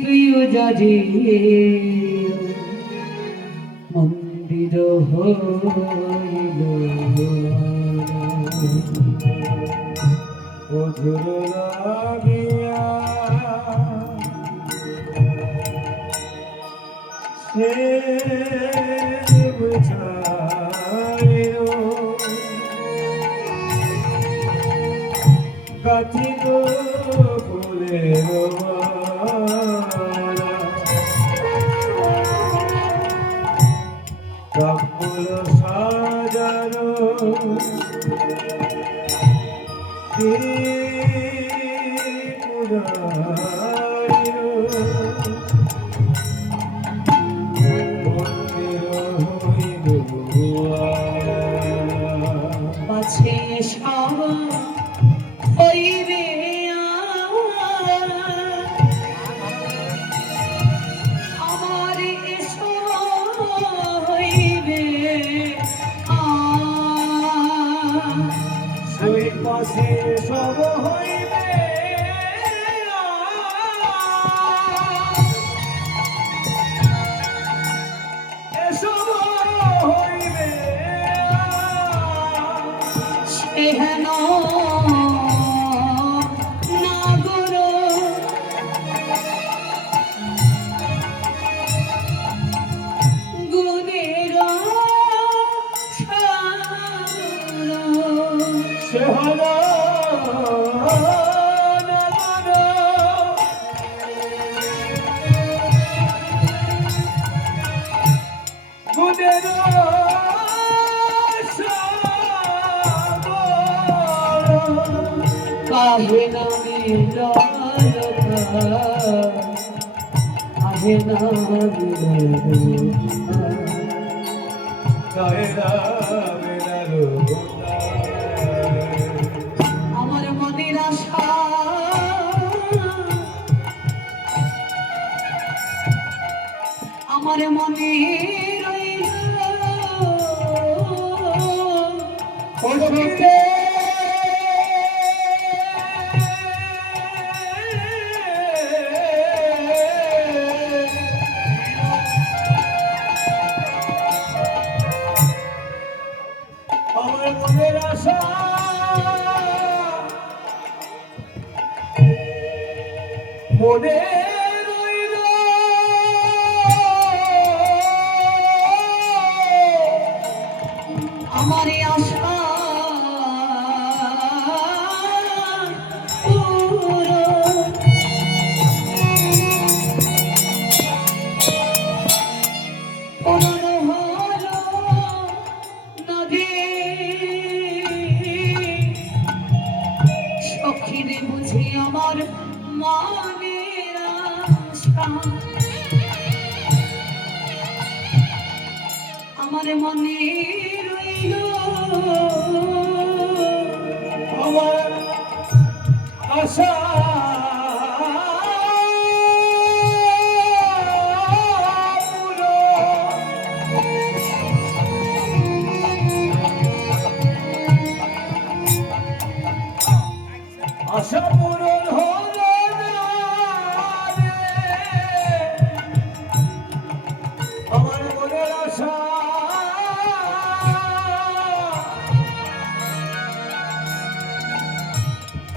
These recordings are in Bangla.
প্রিয় যাজে মন্দির হইল মধুর লাগিয়া সে বুঝাইল কাঠিল ফুলের মালা কাপুর সাজানো পাছে সব হইবে আমার এসো হইবে সেই পাশে সব হইবে এসব হইবে সেহেন নাগর গুণের সাগর সেহনা গুণের কাহে নামে কাহে নামে আমার মনের আশা আমার মনে রইল ওঠে আমার মনের আশা মনে রইল আমার আশা পুরো পূরণ হলো নদী সখীরে বুঝি আমার মনের আশা আমার মনে রইল আমার আশা আশা পূরণ হলো না রে। আমার মনের আশা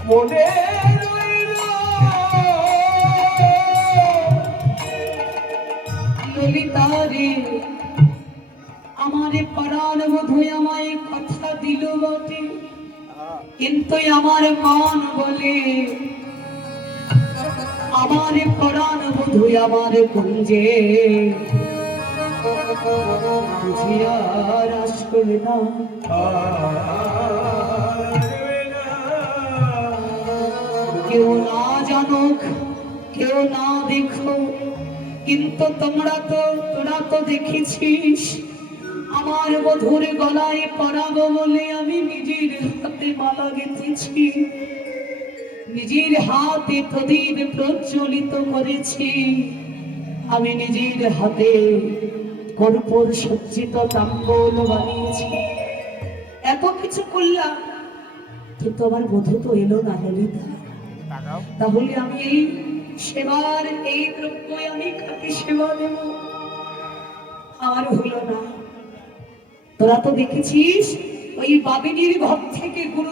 মনে রইল ললিতারে আমারে পরাণ বোধই আমায় কথা দিল বটে কিন্তু আমার মন বলে আমার পরাণ বোধই আমার কুঞ্জে বুঝিয়ার আসবে না কেউ না জানুক কেউ না দেখো কিন্তু তোরা তো দেখেছিস আমার বধুর গলায় পরাবো বলে আমি নিজের হাতে মালা গেঁথেছি নিজের হাতে প্রদীপ প্রজ্বলিত করেছি আমি নিজের হাতে কর্পূর সজ্জিত তাম্বুল বানিয়েছি এত কিছু করলাম কিন্তু আমার বধূ তো এলো না ললিতা তাহলে আমি এই সেবার এই দ্রব্য আমি কাকে সেবা দেব? আর হলো না। তোরা তো দেখেছিস ওই বাবিনীর ঘর থেকে গুরু